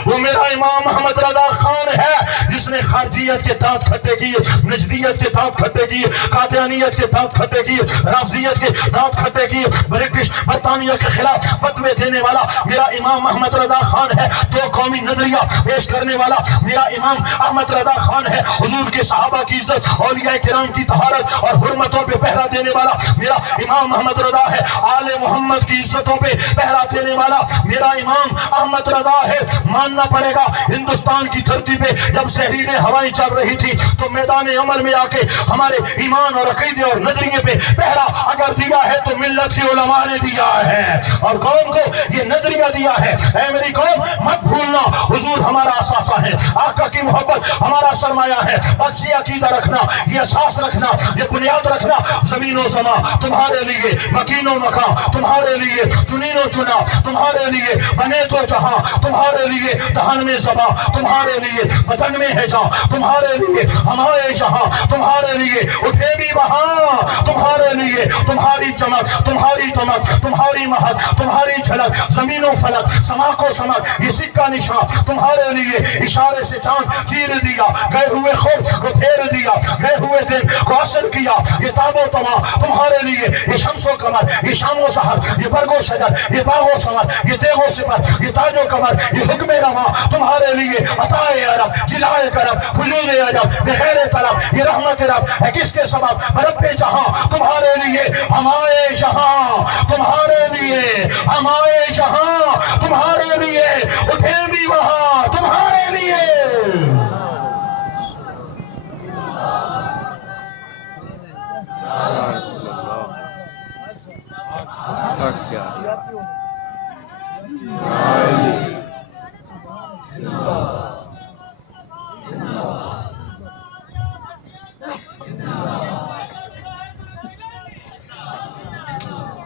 وہ میرا امام احمد رضا خان ہے جس نے خارجیت کے دانت کھٹے کیے, نجدیت کے دانت کھٹے کیے, قادیانیت کے دانت کھٹے کیے, رافضیت کے دانت کھٹے کیے, برٹش برطانیہ کے خلاف فتوے دینے والا میرا امام احمد رضا خان ہے, دو قومی نظریہ پیش کرنے والا میرا امام احمد رضا خان ہے, حضور کے صحابہ کی عزت, اولیاء کرام کی طہارت اور حرمتوں پہ پہرا دینے والا میرا امام احمد رضا ہے, آل محمد کی عزتوں پہ پہرا دینے والا میرا امام احمد رضا ہے. ماننا پڑے گا, ہندوستان کی دھرتی پہ جب زہریل ہوائیں چل رہی تھی تو میدان عمل میں آ کے ہمارے ایمان اور عقیدے اور نظریے پہ پہرا اگر دیا ہے تو ملت کی علماء نے دیا ہے, اور قوم کو یہ نظریہ دیا ہے, اے میری قوم مت بھولنا حضور ہمارا اثاثہ ہے, آقا کی محبت ہمارا سرمایہ ہے. بس یہ عقیدہ رکھنا, یہ اساس رکھنا, یہ بنیاد رکھنا, زمین و زمان تمہارے لیے, مکین و مکان تمہارے لیے, چنین و چنا تمہارے لیے, بنے تو جہاں تمہارے लिए दहन में ज़बा, तुम्हारे लिए बदन में है जा, तुम्हारे लिए हमारे जहां, तुम्हारे लिए उठे भी वहां, तुम्हारे लिए तुम्हारी चमक, तुम्हारी तमक, तुम्हारी महक, तुम्हारी झलक, जमीनों फलक, समा को समक, ये सिक्का निशान तुम्हारे लिए, इशारे से चांद चीर दिया, गए हुए खुद को फेर दिया, गए हुए दिन को असर किया, ये ताबो तमा तुम्हारे लिए, ये शम्सो कमर, ये शामो सहर, ये बरगो शजर, ये बागो समर, ये देगो सिपर, ये ताजो कमर, ये हुक्म रवा तुम्हारे लिए, अताए अरब, जिलाए करब, खुजूद अजब, बखैर तरफ, ये रहमत रब है किसके सबब, बरब्बे जहां तुम्हारे लिए, हमारे जहां तुम्हारे लिए, हमारे जहां तुम्हारे लिए, उठे भी वहां तुम्हारे लिए।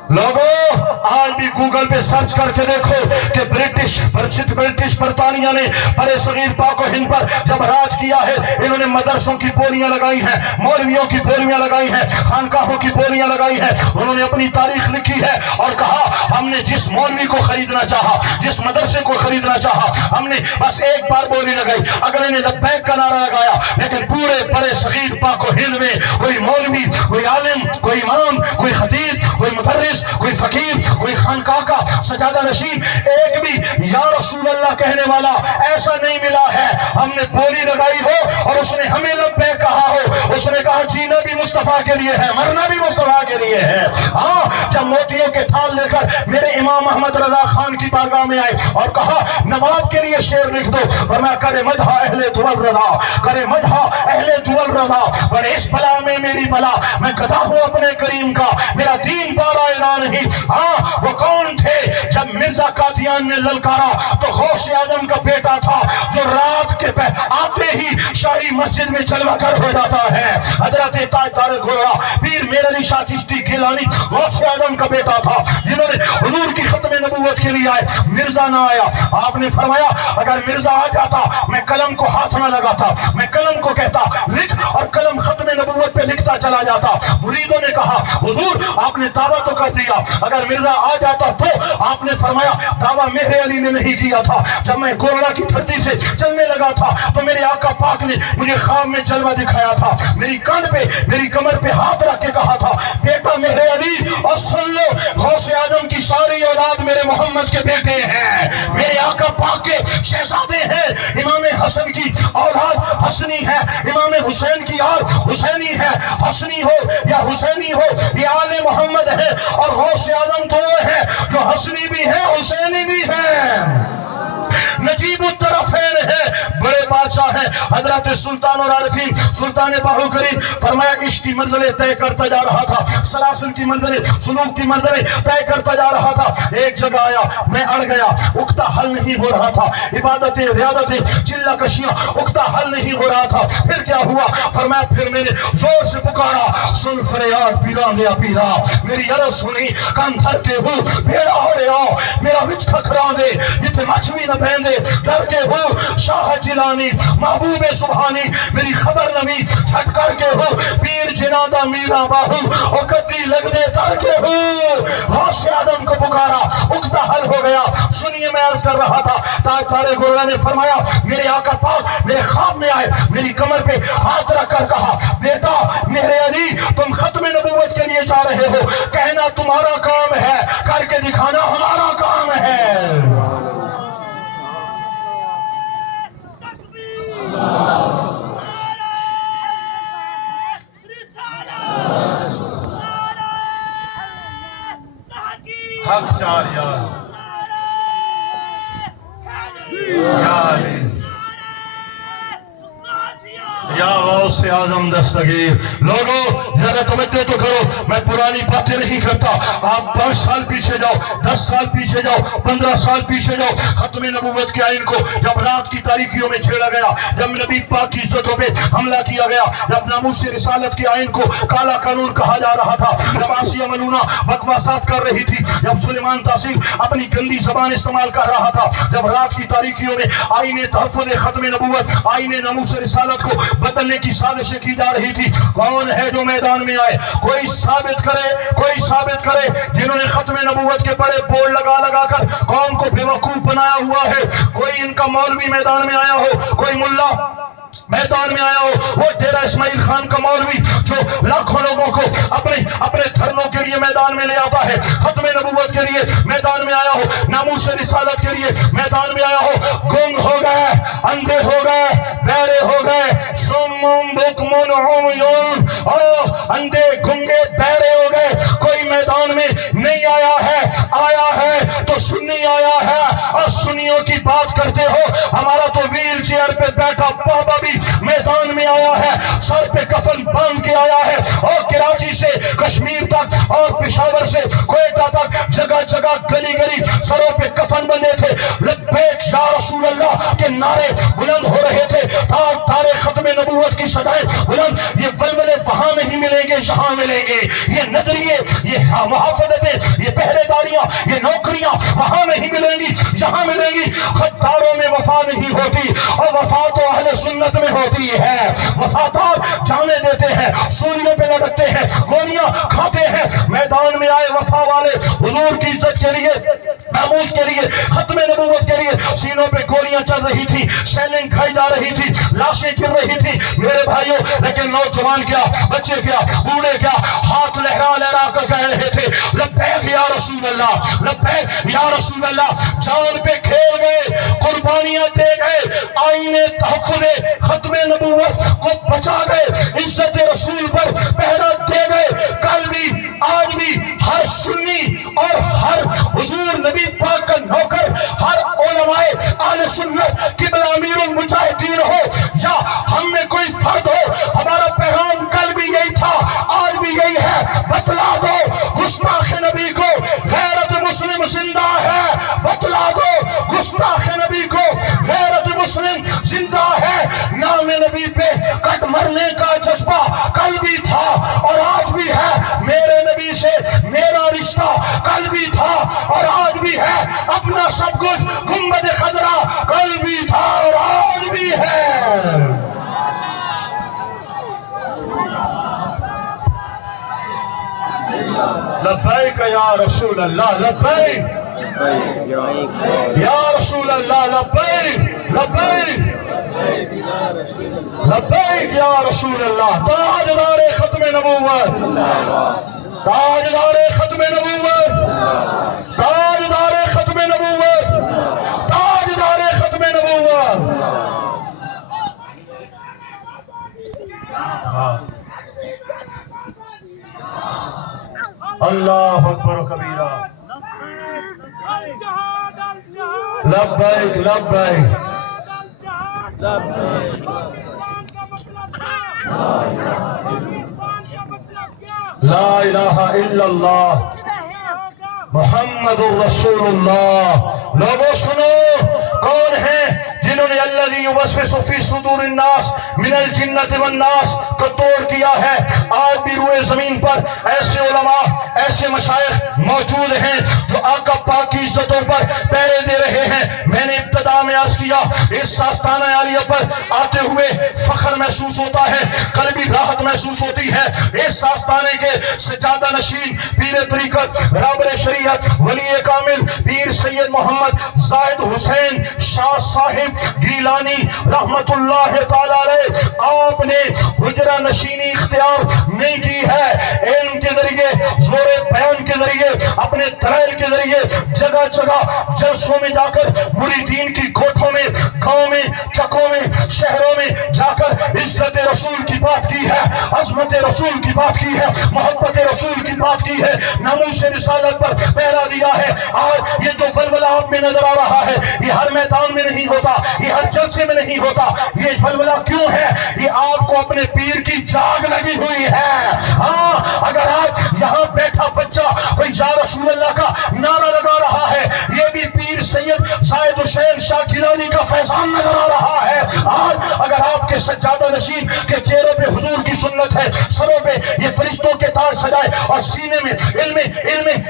लोगों आज भी गूगल पे सर्च करके देखो कि ब्रिटिश बरतानिया ने बड़े सगीर पाक हिंद पर जब राज किया है, इन्होंने मदरसों की बोलियां लगाई हैं, मौलवियों की बोलियां लगाई हैं, खानकाहों की बोलियां लगाई हैं, उन्होंने अपनी तारीख लिखी है और कहा हमने जिस मौलवी को खरीदना चाहा, जिस मदरसे को खरीदना चाहा, हमने बस एक बार बोली लगाई, अगले ने लब्बैक का नारा लगाया, लेकिन पूरे बड़े सगीर पाक हिंद में कोई मौलवी, कोई आलिम, कोई इमाम, कोई खतीब, कोई मुदर्रिस, कोई फकीर, कोई खानकाह का सजादा नशीन, एक भी या रसूल अल्लाह कहने वाला ऐसा नहीं मिला है। हमने बोली लगाई हो और उसने हमें लब्बैक कहा हो, उसने कहा जीना भी मुस्तफा के लिए है, मरना भी मुस्तफा के लिए है। हाँ, जब मोतियों के थाल लेकर मेरे इमाम अहमद रजा खान की बारगाह में आए और कहा नवाब के लिए शेर लिख दो, फरमाया करे मदहा अहले दुअल रजा, करे मदहा अहले दुअल रजा, पर इस बला में मेरी बला, मैं गधा हूँ अपने करीम का, मेरा दीन पारा ऐलान नहीं। हाँ, वो कौन थे जब मिर्जा कादियान ने ललकारा तो गौसे आजम का बेटा था जो रात के आते ही शाही मस्जिद में जलवा कर हो जाता है, हजरत ताजदार घोड़ा पीर मेरली शाह चिश्ती गिलानी गौसे आजम का बेटा था, जिन्होंने हुजूर की खत्म नबूवत के लिए आए, मिर्जा ना आया। आपने फरमाया अगर मिर्जा आ जाता मैं कलम को हाथ ना लगाता, मैं कलम को कहता लिख और कलम खत्म नबूवत पे लिखता चला जाता। मुरीदों ने कहा हुजूर आपने दावा तो कर दिया, अगर मिर्जा आ जाता तो आपने फरमाया दावा मेरे अली ने नहीं किया था, जब मैं कोरला की धरती से चलने लगा था तो मेरे आका पाक ने मुझे ख्वाब में जलवा दिखाया था, मेरी कान पे मेरी कमर पे हाथ रख के कहा था बेटा मेरे अली, और सुन लो गौसे आजम की सारी औलाद मेरे मोहम्मद के बेटे हैं, मेरे आका पाक के शहजादे हैं, इमाम हसन की औलाद हसनी है, इमाम हुसैन की औलाद हुसैनी है, हसनी हो या हुसैनी हो ये आले मोहम्मद है, और गौसे आजम तो वो है जो हसनी भी है हुसैनी भी है, नजीब तरफैन है, बड़े बादशाह हैं हजरत सुल्तान और आरिफीन सुल्तान बाहु करीम। फरमाया इश्क की मंजिलें तय करता जा रहा था, सलासिल की मंजिलें सुलूक की मंजिलें तय करता जा रहा था, एक जगह आया मैं अड़ गया, उक्ता हल नहीं हो रहा था, इबादतें रियादतें चिल्ला कशियां उक्ता हल नहीं हो रहा था, फिर क्या हुआ? फरमाया फिर मैंने जोर से पुकारा सुन फरियाद पीरा लिया पीरा, मेरी अर्ज सुनी कान धर के हूँ भेड़ा हो रे आओ मेरा विच खखरा दे, जितने मछली न पहने डर के हो शाह जिलानी महबूबे सुबहानी, मेरी खबर नमी छट कर के हो पीर जिनादा मीरा बाहू और कद्दी लग दे तर के हो, गौसे आदम को पुकारा उक्ता हल हो गया। सुनिए मैं अर्ज कर रहा था, तारे गोरा ने फरमाया मेरे आका पाक मेरे ख्वाब में आए, मेरी कमर पे हाथ रख कर कहा बेटा मेरे अली तुम खत्म नबूवत के लिए जा रहे हो, कहना तुम्हारा काम है, करके दिखाना हमारा काम है। हक चार यार या गौस आजम दस्तगीर। लोगों जरा तवज्जो तो करो, मैं पुरानी बातें नहीं करता। आप 5 साल पीछे जाओ, 10 साल पीछे जाओ, 15 साल पीछे जाओ। खत्म नबूवत के आइन को जब रात की तारीखियों में छेड़ा गया, जब नबी पाक की इज्जतों पे हमला किया गया, जब नामूस रिसालत के आइन को काला कानून कहा जा रहा था, जब आसिया मलूना बकवासात कर रही थी, जब सुलेमान तासीर अपनी गंदी जबान इस्तेमाल कर रहा था, जब रात की तारीखियों में आईने तहफ़्फ़ुज़ खत्म नबूवत, आईने नामूस रिसालत को बदलने की साजिशें की जा रही थी। कौन है जो मैदान में आए? कोई साबित करे, कोई साबित करे जिन्होंने खत्म नबूवत के बड़े बोर्ड लगा लगा कर कौम को बेवकूफ बनाया हुआ है। कोई इनका मौलवी मैदान में आया हो, कोई मुल्ला मैदान में आया हो, वो डेरा इस्माइल खान का मौलवी जो लाखों लोगों को अपने अपने धर्मों के लिए मैदान में ले आता है, खत्म नबूवत के लिए मैदान में आया हो, नामूस रिसालत के लिए मैदान में आया हो, गुंग हो गए, अंधे हो गए, बहरे हो गए, सुम्मुम बुकमुन उम्युन, अंधे गुंगे बहरे हो गए, कोई मैदान में नहीं आया है। आया है तो सुन्नी आया है, और सुन्नियों की बात करते हो, हमारा तो व्हील चेयर पे बैठा बाबा भी मैदान में आया है, सर पे कफन बांध के आया है, और कराची से कश्मीर तक और पेशावर से कोयटा तक जगह जगह गली गली सरों पे कफन बंधे थे, लब्बैक या रसूल अल्लाह के नारे बुलंद हो रहे थे, तारे खत्म नबूवत की सदाएं बुलंद। ये वलवले वहां नहीं मिलेंगे, यहाँ मिलेंगे। ये नजरिए, ये मुहाफजतें, ये पहरेदारियां, ये नौकरियां वहां नहीं मिलेंगी, यहाँ मिलेंगी। खद्दारों में वफा नहीं होती, और वफा तो अहले सुन्नत में होती है। वफादार जाने देते हैं, सूर्यों पे लटकते हैं, गोलियां खाते हैं। मैदान में आए वफा वाले हुजूर की इज्जत के लिए, नामूस के लिए, खत्म नबूवत के लिए। सीनों पे गोलियां चल रही थी, शेलिंग खाई जा रही थी, लाशें गिर रही थी मेरे भाइयों। लेकिन नौजवान क्या, बच्चे क्या, बूढ़े क्या, हाथ लहरा लहरा कर कह रहे थे, लब्बैक या रसूल अल्लाह, लब्बैक या रसूल अल्लाह। जान पे खेल गए, कुर्बानियां दे गए, आईने तहफ़्फ़ुज़ खत्म नबूवत को बचा गए, इज्जत रसूल पर पहरा दे गए। कल भी, आज भी हर सुन्नी और हर हुजूर नबी पाक का नौकर, हर उलमाए आले सुन्नत क़िबला अमीरुल मुजाहिदीन हो या हम में कोई फर्द हो, हमारा पैगाम कल भी यही था, आज भी यही है। बतला दो गुस्ताख नबी को गैरत मुस्लिम जिंदा है, बतला दो गुस्ताख नबी को गैरत मुस्लिम जिंदा है। नाम नबी पे कट मरने का जज्बा कल भी था और आज भी है। मेरे नबी से मेरा रिश्ता कल भी था और आज भी है। अपना सब कुछ गुंबद खदरा कल भी था और आज भी है। लब्बैक या रसूल अल्लाह, लब्बैक या रसूल अल्लाह, लब्बैक लब्बैक लब्बैक या रसूल अल्लाह। ताजदारे खत्म नबूवत, ताजदारे खत्म नबूवत, ताजदारे खत्म नबूवत, ताजदारे खत्म नबूवत। अल्लाह अकबर कबीरा। लब्बैक लब्बैक ला इलाहा इल्लल्लाह मुहम्मदुर रसूलुल्लाह। लोगों सुनो, कौन है जिन्होंने अल्लज़ी युवस्विसु फी सुदूरिन नास मिनल जिन्नति वन नास को तोड़ दिया है। आज भी रुए जमीन पर ऐसे उलमा, ऐसे मशाइख मौजूद हैं जो आका पाक की इज्जतों पर पहरे दे रहे हैं। मैंने इब्तिदा में अर्ज किया, इस आस्ताना आलिया पर आते हुए फख्र महसूस होता है, कल्बी राहत महसूस होती है। इस आस्ताने के सजादा नशीन पीर तरीकत, राबर शरीयत, वली कामिल पीर सैयद मोहम्मद जाहिद हुसैन शाह साहिब गीलानी रहमतुल्लाह ताला अलैह, आपने हुजरा नशीनी इख्तियार नहीं की है। इल्म के जरिए, जोरे बयान के जरिए अपने अपने दलाइल के जरिए जगह जगह जलसों में जाकर मुरीदीन की कोठों में, गाँव में, चकों में, शहरों में जाकर इज्जत रसूल की बात की है, अजमत रसूल की बात की है, मोहब्बत रसूल की बात की है, नामूस रिसालत पर पहरा दिया है। आज ये जो वलवला आप में नजर आ रहा है, ये हर मैदान में नहीं होता, ये हर जलसे में नहीं होता। ये वलवला क्यों है? ये आपको अपने पीर की जाग लगी हुई है। हाँ, अगर आज यहाँ बैठा बच्चा कोई या रसूल अल्लाह का नारा लगा रहा है, ये भी पीर सैयद जायद हुसैन शाह गिलानी का फैजान नजर आ रहा है। आज अगर आपके सज्जादा नशीन के चेहरों पे हुजूर की सुन्नत है, सरों पे ये फरिश्तों के ताज सजाए और सीने में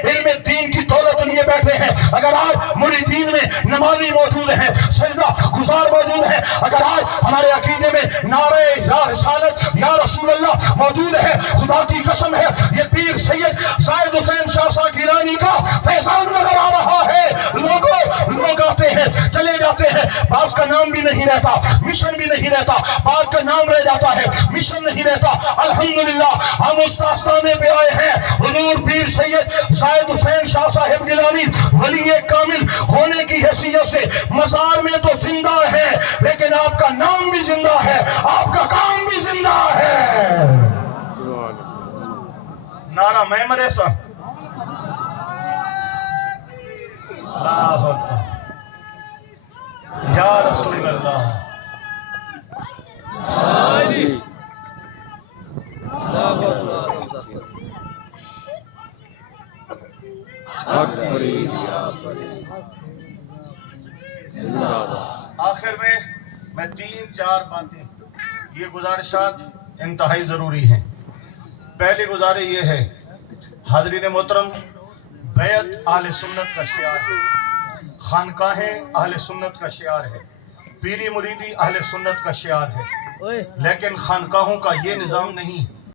इल्म दीन की दौलत लिए बैठे हैं, अगर आज मुरीदीन में नमाजी मौजूद हैं, सजदा गुजार मौजूद हैं, अगर आज हमारे अकीदे में नारे या रिसालत या रसूल अल्लाह मौजूद है, खुदा की कसम है ये पीर सैयद जायद हुसैन शाह गिलानी का फैजान नजर आ रहा है। लोग आते हैं, चले जाते हैं, बास का नाम भी नहीं रहता, मिशन भी नहीं रहता, बात का नाम रह जाता है, मिशन नहीं रहता। अल्हम्दुलिल्लाह हम उस आस्थाने पे आए हैं, हुजूर पीर सैयद जायद हुसैन शाह साहिब गिलानी वली कामिल होने की हैसियत से मज़ार में तो जिंदा है, लेकिन आपका नाम भी जिंदा है, आपका काम भी जिंदा है। नारा मैं मरे सा या रसूल अल्लाह। आखिर में मैं 3-4 बातें, ये गुजारिशात इंतहाई ज़रूरी हैं। पहली गुजारिश ये है, हाज़रीन मोहतरम, बैत अहले सुन्नत का शियार है, खानकाहें अहले सुन्नत का शियार है, पीरी मुरीदी अहले सुन्नत का शियार है, लेकिन खानकाहों का ये निज़ाम नहीं